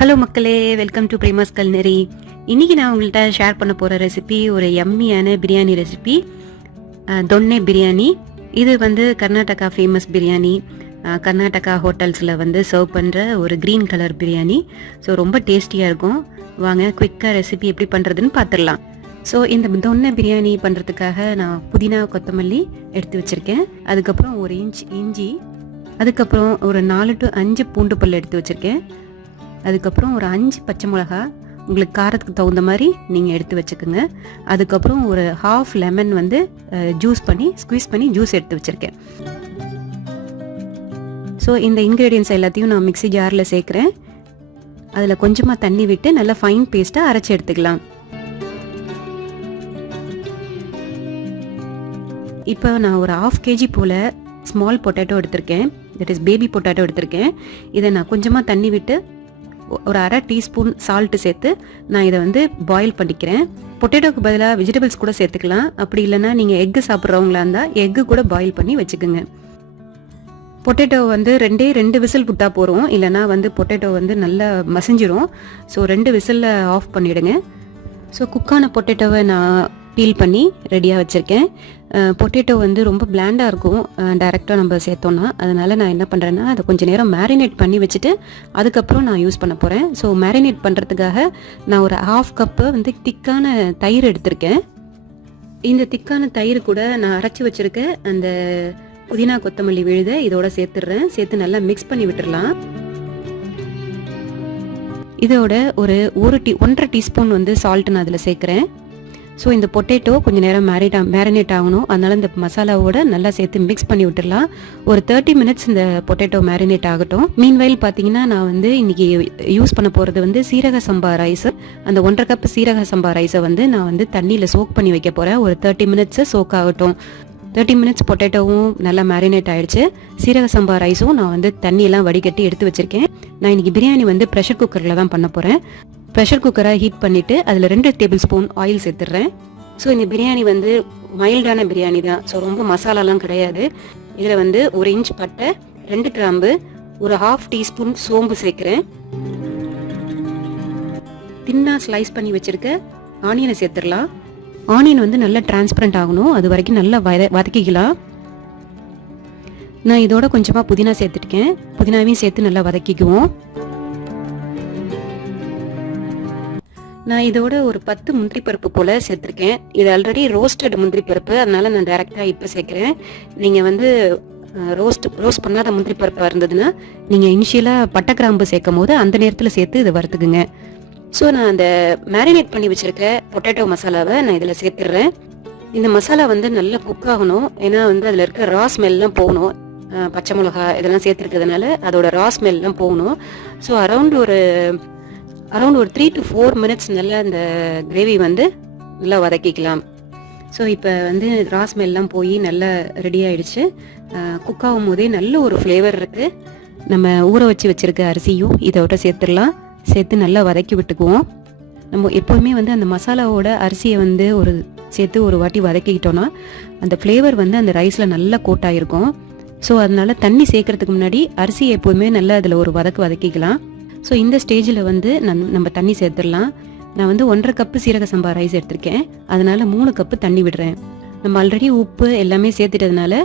Hello மக்களே, welcome to Prema's culinary. இன்றைக்கி நான் உங்கள்கிட்ட ஷேர் பண்ண போகிற ரெசிபி ஒரு யம்மியான பிரியாணி ரெசிபி, தொன்னை பிரியாணி. இது வந்து கர்நாடகா ஃபேமஸ் பிரியாணி. கர்நாடகா ஹோட்டல்ஸில் வந்து சர்வ் பண்ணுற ஒரு க்ரீன் கலர் பிரியாணி. ஸோ ரொம்ப டேஸ்டியாக இருக்கும். வாங்க குயிக்காக ரெசிபி எப்படி பண்ணுறதுன்னு பார்த்துடலாம். ஸோ இந்த தொன்னை பிரியாணி பண்ணுறதுக்காக நான் புதினா கொத்தமல்லி எடுத்து வச்சுருக்கேன். அதுக்கப்புறம் ஒரு இன்ச் இஞ்சி, அதுக்கப்புறம் ஒரு 4 to 5 பூண்டு பல் எடுத்து வச்சுருக்கேன். அதுக்கப்புறம் ஒரு 5 பச்சை மிளகா, உங்களுக்கு காரத்துக்கு தகுந்த மாதிரி நீங்கள் எடுத்து வச்சுக்கோங்க. அதுக்கப்புறம் ஒரு ½ லெமன் வந்து ஸ்குவீஸ் பண்ணி ஜூஸ் எடுத்து வச்சுருக்கேன். ஸோ இந்த இன்க்ரீடியன்ஸ் எல்லாத்தையும் நான் மிக்ஸி ஜாரில் சேர்க்குறேன். அதில் கொஞ்சமாக தண்ணி விட்டு நல்லா ஃபைன் பேஸ்ட்டாக அரைச்சி எடுத்துக்கலாம். இப்போ நான் ஒரு ½ kg போல் ஸ்மால் பொட்டேட்டோ எடுத்திருக்கேன். தட் இஸ் பேபி பொட்டேட்டோ எடுத்திருக்கேன். இதை நான் கொஞ்சமாக தண்ணி விட்டு ஒரு ½ டீஸ்பூன் சால்ட்டு சேர்த்து நான் இதை வந்து பாயில் பண்ணிக்கிறேன். பொட்டேட்டோக்கு பதிலாக வெஜிடபிள்ஸ் கூட சேர்த்துக்கலாம். அப்படி இல்லைன்னா நீங்கள் எக்கு சாப்பிட்றவங்களா இருந்தால் எக்கு கூட பாயில் பண்ணி வச்சுக்கோங்க. பொட்டேட்டோ வந்து 2 விசில் விட்டால் போகிறோம், இல்லைனா வந்து பொட்டேட்டோ வந்து நல்லா மசிஞ்சிரும். ஸோ 2 விசிலில் ஆஃப் பண்ணிவிடுங்க. ஸோ குக்கான பொட்டேட்டோவை நான் பீல் பண்ணி ரெடியாக வச்சுருக்கேன். பொட்டேட்டோ வந்து ரொம்ப பிளாண்டாக இருக்கும் டைரெக்டாக நம்ம சேர்த்தோன்னா. அதனால் நான் என்ன பண்ணுறேன்னா அதை கொஞ்சம் நேரம் மேரினேட் பண்ணி வச்சுட்டு அதுக்கப்புறம் நான் யூஸ் பண்ண போகிறேன். ஸோ மேரினேட் பண்ணுறதுக்காக நான் ஒரு ½ கப்பு வந்து திக்கான தயிர் எடுத்திருக்கேன். இந்த திக்கான தயிர் கூட நான் அரைச்சி வச்சுருக்க அந்த புதினா கொத்தமல்லி விழுதை இதோட சேர்த்துடுறேன். சேர்த்து நல்லா மிக்ஸ் பண்ணி விட்டுடலாம். இதோட ஒரு 1.5 டீஸ்பூன் வந்து சால்ட் நான் அதில் சேர்க்குறேன். ஸோ இந்த பொட்டேட்டோ கொஞ்சம் நேரம் மேரினேட் ஆகணும். அதனால் இந்த மசாலாவோட நல்லா சேர்த்து மிக்ஸ் பண்ணி விட்டுடலாம். ஒரு 30 மினிட்ஸ் இந்த பொட்டேட்டோ மேரினேட் ஆகட்டும். மீன்வைல் பார்த்தீங்கன்னா நான் வந்து இன்றைக்கி யூஸ் பண்ண போகிறது வந்து சீரக சம்பா ரைஸு. அந்த 1½ கப் சீரக சம்பா ரைஸை வந்து நான் வந்து தண்ணியில் சோக் பண்ணி வைக்க போகிறேன். ஒரு 30 மினிட்ஸு சோக் ஆகட்டும். 30 மினிட்ஸ் பொட்டேட்டோவும் நல்லா மேரினேட் ஆகிடுச்சு. சீரக சம்பா ரைஸும் நான் வந்து தண்ணியெல்லாம் வடிகட்டி எடுத்து வச்சுருக்கேன். நான் இன்றைக்கி பிரியாணி வந்து ப்ரெஷர் குக்கரில் தான் பண்ண போகிறேன். ப்ரெஷர் குக்கரை ஹீட் பண்ணிவிட்டு அதில் 2 டேபிள் ஸ்பூன் ஆயில் சேர்த்துடுறேன். ஸோ இந்த பிரியாணி வந்து மைல்டான பிரியாணி தான். ஸோ ரொம்ப மசாலாலாம் கிடையாது. இதில் வந்து 1 இன்ச் பட்டை, 2 கிராம்பு, ஒரு ½ டீஸ்பூன் சோம்பு சேர்க்குறேன். தின்னாக ஸ்லைஸ் பண்ணி வச்சுருக்க ஆனியனை சேர்த்துடலாம். ஆனியன் வந்து நல்லா டிரான்ஸ்பரண்ட் ஆகணும், அது வரைக்கும் நல்லா வதக்கிக்கலாம். நான் இதோட கொஞ்சமாக புதினா சேர்த்துருக்கேன். புதினாவையும் சேர்த்து நல்லா வதக்கிக்குவோம். நான் இதோட ஒரு 10 முந்திரி பருப்பு போல் சேர்த்துருக்கேன். இது ஆல்ரெடி ரோஸ்டட் முந்திரி பருப்பு, அதனால நான் டைரெக்டாக இப்போ சேர்க்குறேன். நீங்கள் வந்து ரோஸ்ட் பண்ணாத முந்திரி பருப்பாக இருந்ததுன்னா நீங்கள் இனிஷியலாக பட்டை கிராம்பு சேர்க்கும் போது அந்த நேரத்தில் சேர்த்து இதை வறுத்துக்குங்க. ஸோ நான் அந்த மேரினேட் பண்ணி வச்சுருக்க பொட்டேட்டோ மசாலாவை நான் இதில் சேர்த்துடுறேன். இந்த மசாலா வந்து நல்லா குக் ஆகணும். ஏன்னா வந்து அதில் இருக்க ரா ஸ்மெல்லாம் போகணும். பச்சை மிளகா இதெல்லாம் சேர்த்துருக்கிறதுனால அதோட ரா ஸ்மெல்லாம் போகணும். ஸோ அரௌண்ட் ஒரு 3 to 4 மினிட்ஸ் நல்லா இந்த கிரேவி வந்து நல்லா வதக்கிக்கலாம். ஸோ இப்போ வந்து ரா ஸ்மெல்லாம் போய் நல்லா ரெடி ஆகிடுச்சு. குக் ஆகும் போதே நல்ல ஒரு ஃப்ளேவர் இருக்குது. நம்ம ஊற வச்சுருக்க அரிசியும் இதோட சேர்த்துடலாம். சேர்த்து நல்லா வதக்கி விட்டுக்குவோம். நம்ம எப்போவுமே வந்து அந்த மசாலாவோட அரிசியை வந்து சேர்த்து ஒரு வாட்டி வதக்கிக்கிட்டோன்னா அந்த ஃப்ளேவர் வந்து அந்த ரைஸில் நல்லா கோட் ஆகிருக்கும். ஸோ அதனால தண்ணி சேர்க்கறதுக்கு முன்னாடி அரிசியை எப்போவுமே நல்லா அதில் ஒரு வதக்கிக்கலாம். ஸோ இந்த ஸ்டேஜில் வந்து நம்ம தண்ணி சேர்த்துடலாம். நான் வந்து 1½ கப்பு சீரக சம்பா ரைஸ் எடுத்திருக்கேன். அதனால் 3 கப்பு தண்ணி விடுறேன். நம்ம ஆல்ரெடி உப்பு எல்லாமே சேர்த்துட்டதுனால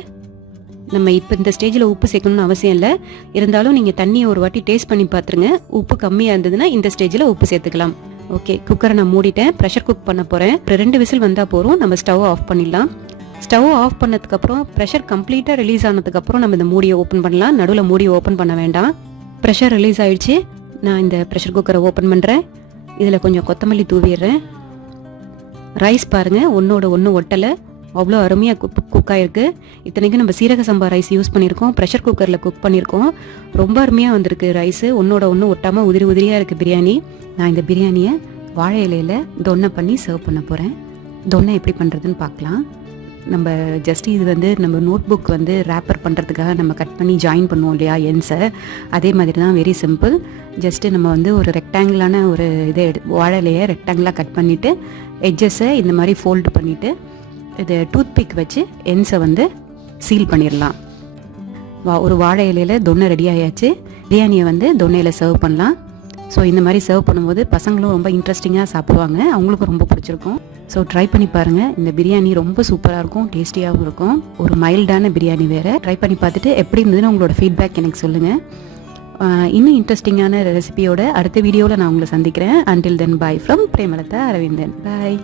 நம்ம இப்போ இந்த ஸ்டேஜில் உப்பு சேர்க்கணும்னு அவசியம் இல்லை. இருந்தாலும் நீங்கள் தண்ணியை ஒரு வாட்டி டேஸ்ட் பண்ணி பார்த்துருங்க. உப்பு கம்மியாக இருந்ததுன்னா இந்த ஸ்டேஜில் உப்பு சேர்த்துக்கலாம். ஓகே, குக்கரை நான் மூடிட்டேன். ப்ரெஷர் குக் பண்ண போகிறேன். 2 விசில் வந்தால் போகிறோம். நம்ம ஸ்டவ் ஆஃப் பண்ணிடலாம். ஸ்டவ் ஆஃப் பண்ணதுக்கப்புறம் ப்ரெஷர் கம்ப்ளீட்டாக ரிலீஸ் ஆனதுக்கப்புறம் நம்ம இந்த மூடியை ஓப்பன் பண்ணலாம். நடுவில் மூடியை ஓப்பன் பண்ண வேண்டாம். ப்ரெஷர் ரிலீஸ் ஆகிடுச்சு. நான் இந்த ப்ரெஷர் குக்கரை ஓப்பன் பண்ணுறேன். இதில் கொஞ்சம் கொத்தமல்லி தூவிடுறேன். ரைஸ் பாருங்கள், ஒன்றோட ஒன்று ஒட்டலை, அவ்வளோ அருமையாக குக் ஆகிருக்கு. இத்தனைக்கும் நம்ம சீரக சம்பா ரைஸ் யூஸ் பண்ணியிருக்கோம், ப்ரெஷர் குக்கரில் குக் பண்ணியிருக்கோம். ரொம்ப அருமையாக வந்திருக்கு ரைஸு, ஒன்றோட ஒன்று ஒட்டாமல் உதிரியாக இருக்குது பிரியாணி. நான் இந்த பிரியாணியை வாழை இலையில் தொன்னை பண்ணி சர்வ் பண்ண போகிறேன். தொன்னை எப்படி பண்ணுறதுன்னு பார்க்கலாம். நம்ம ஜஸ்ட் இது வந்து நம்ம நோட் புக் வந்து ரேப்பர் பண்ணுறதுக்காக நம்ம கட் பண்ணி ஜாயின் பண்ணுவோம் இல்லையா என்ஸை, அதே மாதிரி தான். Very simple. ஜஸ்ட்டு நம்ம வந்து ஒரு ரெக்டாங்கிளான ஒரு இதை வாழையிலையை ரெக்டாங்கிளாக கட் பண்ணிவிட்டு எட்ஜஸை இந்த மாதிரி ஃபோல்டு பண்ணிவிட்டு இது டூத் பிக் வச்சு என்ஸை வந்து சீல் பண்ணிடலாம். ஒரு வாழை இலையில் தொன்னை ரெடி ஆயாச்சு. பிரியாணியை வந்து தொன்னையில் சர்வ் பண்ணலாம். ஸோ இந்த மாதிரி சர்வ் பண்ணும்போது பசங்களும் ரொம்ப இன்ட்ரெஸ்டிங்காக சாப்பிடுவாங்க, அவங்களுக்கும் ரொம்ப பிடிச்சிருக்கும். ஸோ ட்ரை பண்ணி பாருங்கள். இந்த பிரியாணி ரொம்ப சூப்பராக இருக்கும், டேஸ்டியாகவும் இருக்கும். ஒரு மைல்டான பிரியாணி வேறு. ட்ரை பண்ணி பார்த்துட்டு எப்படி இருந்ததுன்னு உங்களோட ஃபீட்பேக் எனக்கு சொல்லுங்கள். இன்னும் இன்ட்ரெஸ்டிங்கான ரெசிபியோட அடுத்த வீடியோவில் நான் உங்களை சந்திக்கிறேன். Until then bye from Premalatha Aravindan. Bye.